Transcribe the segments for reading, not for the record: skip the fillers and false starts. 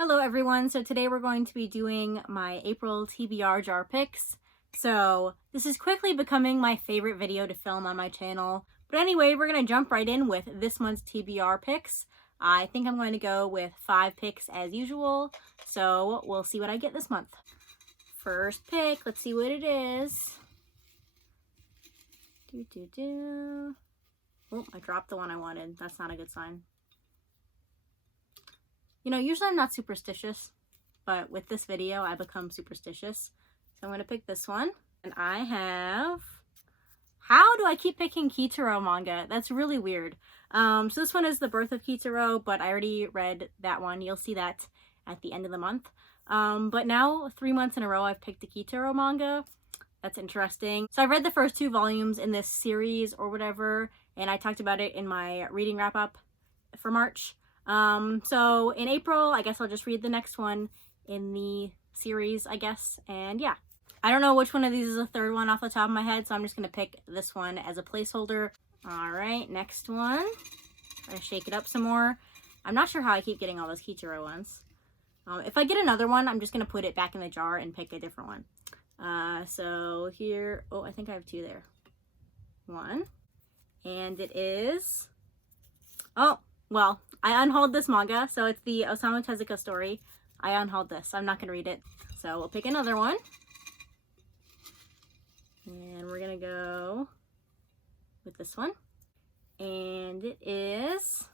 Hello everyone, so today we're going to be doing my April TBR Jar Picks. So this is quickly becoming my favorite video to film on my channel. But anyway, we're going to jump right in with this month's TBR Picks. I think I'm going to go with 5 picks as usual, so we'll see what I get this month. First pick, let's see what it is. Oh, I dropped the one I wanted. That's not a good sign. You know, usually I'm not superstitious, but with this video, I become superstitious. So I'm going to pick this one. And I have... How do I keep picking Kitaro manga? That's really weird. So this one is The Birth of Kitaro, but I already read that one. You'll see that at the end of the month. But now, 3 months in a row, I've picked a Kitaro manga. That's interesting. So I read the first 2 volumes in this series or whatever, and I talked about it in my reading wrap-up for March. So in April, I guess I'll just read the next one in the series, I guess. And yeah, I don't know which one of these is the third one off the top of my head, so I'm just going to pick this one as a placeholder. All right, next one. Try to shake it up some more. I'm not sure how I keep getting all those Kitaro ones. If I get another one, I'm just going to put it back in the jar and pick a different one. So here, oh, I think I have 2 there. 1. And it is, oh, well, I unhauled this manga, so it's the Osamu Tezuka story. I unhauled this, so I'm not going to read it. So we'll pick another one. And we're going to go with this one. And it is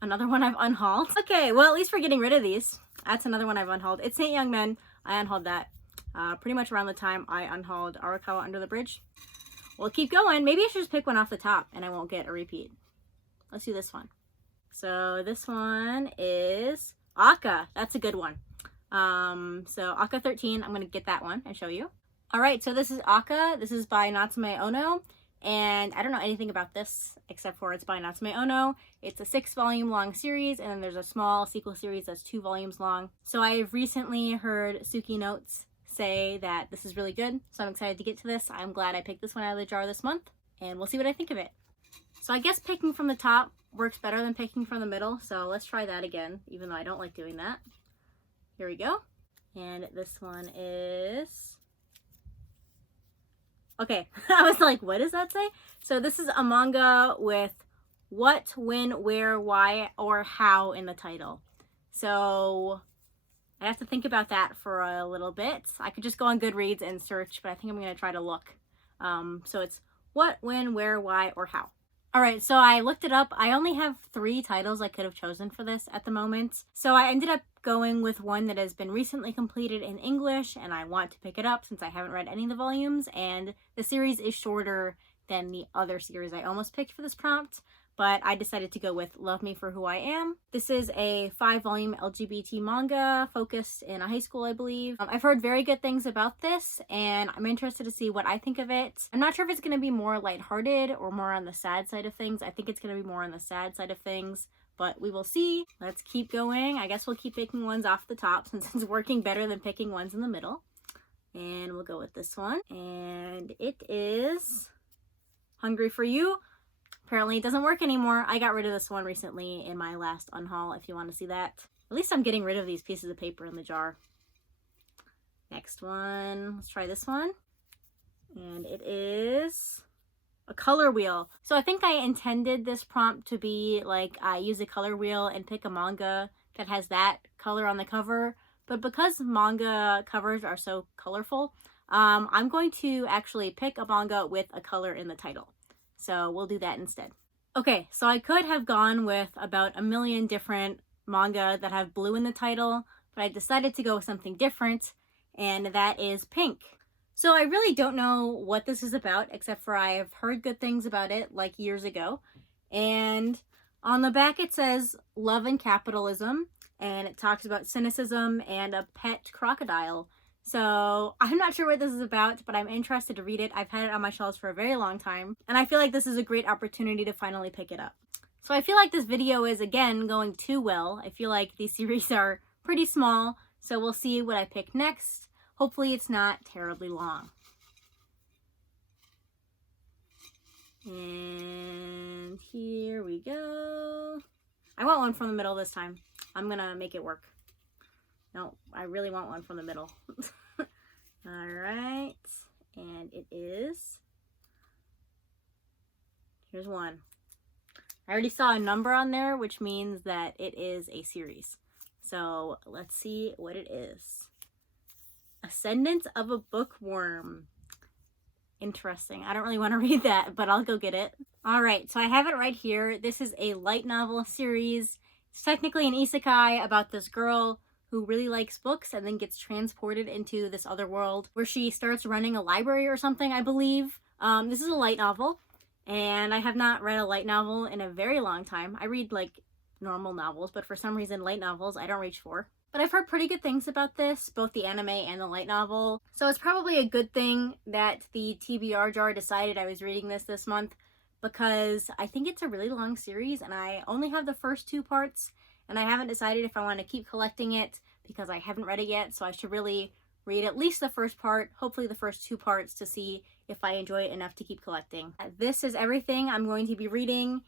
another one I've unhauled. Okay, well, at least we're getting rid of these. That's another one I've unhauled. It's Saint Young Men. I unhauled that pretty much around the time I unhauled Arakawa Under the Bridge. We'll keep going. Maybe I should just pick one off the top and I won't get a repeat. Let's do this one. So this one is Aka. That's a good one. So Aka 13, I'm going to get that one and show you. All right, so this is Aka. This is by Natsume Ono. And I don't know anything about this except for it's by Natsume Ono. It's a 6-volume long series, and then there's a small sequel series that's 2 volumes long. So I've recently heard Suki Notes say that this is really good, so I'm excited to get to this. I'm glad I picked this one out of the jar this month, and we'll see what I think of it. So I guess picking from the top works better than picking from the middle, so let's try that again, even though I don't like doing that. Here we go. And this one is... Okay, I was like, what does that say? So this is a manga with what, when, where, why, or how in the title. So I have to think about that for a little bit. I could just go on Goodreads and search, but I think I'm going to try to look. So it's what, when, where, why, or how. All right, so I looked it up. I only have 3 titles I could have chosen for this at the moment. So I ended up going with one that has been recently completed in English, and I want to pick it up since I haven't read any of the volumes, and the series is shorter than the other series I almost picked for this prompt. But I decided to go with Love Me for Who I Am. This is a 5-volume LGBT manga focused in a high school, I believe. I've heard very good things about this, and I'm interested to see what I think of it. I'm not sure if it's going to be more lighthearted or more on the sad side of things. I think it's going to be more on the sad side of things, but we will see. Let's keep going. I guess we'll keep picking ones off the top since it's working better than picking ones in the middle. And we'll go with this one. And it is Hungry for You. Apparently it doesn't work anymore. I got rid of this one recently in my last unhaul, if you want to see that. At least I'm getting rid of these pieces of paper in the jar. Next one. Let's try this one. And it is a color wheel. So I think I intended this prompt to be like I use a color wheel and pick a manga that has that color on the cover. But because manga covers are so colorful, I'm going to actually pick a manga with a color in the title. So we'll do that instead. Okay, so I could have gone with about a million different manga that have blue in the title, but I decided to go with something different, and that is pink. So I really don't know what this is about, except for I've heard good things about it like years ago. And on the back it says Love and Capitalism, and it talks about cynicism and a pet crocodile. So I'm not sure what this is about, but I'm interested to read it. I've had it on my shelves for a very long time, and I feel like this is a great opportunity to finally pick it up. So I feel like this video is, again, going too well. I feel like these series are pretty small, so we'll see what I pick next. Hopefully it's not terribly long. And here we go. I want one from the middle this time. I'm gonna make it work. No, I really want one from the middle. All right, and it is, here's one. I already saw a number on there, which means that it is a series. So let's see what it is. Ascendance of a Bookworm. Interesting. I don't really want to read that, but I'll go get it. All right, so I have it right here. This is a light novel series. It's technically an isekai about this girl who really likes books and then gets transported into this other world where she starts running a library or something, I believe. This is a light novel, and I have not read a light novel in a very long time. I read like normal novels, but for some reason light novels I don't reach for. But I've heard pretty good things about this, both the anime and the light novel. So it's probably a good thing that the TBR Jar decided I was reading this month, because I think it's a really long series and I only have the first 2 parts, and I haven't decided if I want to keep collecting it because I haven't read it yet. So I should really read at least the first part, hopefully the first 2 parts, to see if I enjoy it enough to keep collecting. This is everything I'm going to be reading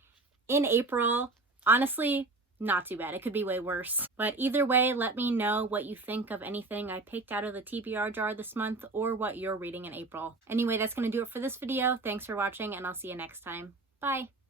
in April. Honestly, not too bad. It could be way worse. But either way, let me know what you think of anything I picked out of the TBR jar this month, or what you're reading in April. Anyway, that's going to do it for this video. Thanks for watching, and I'll see you next time. Bye!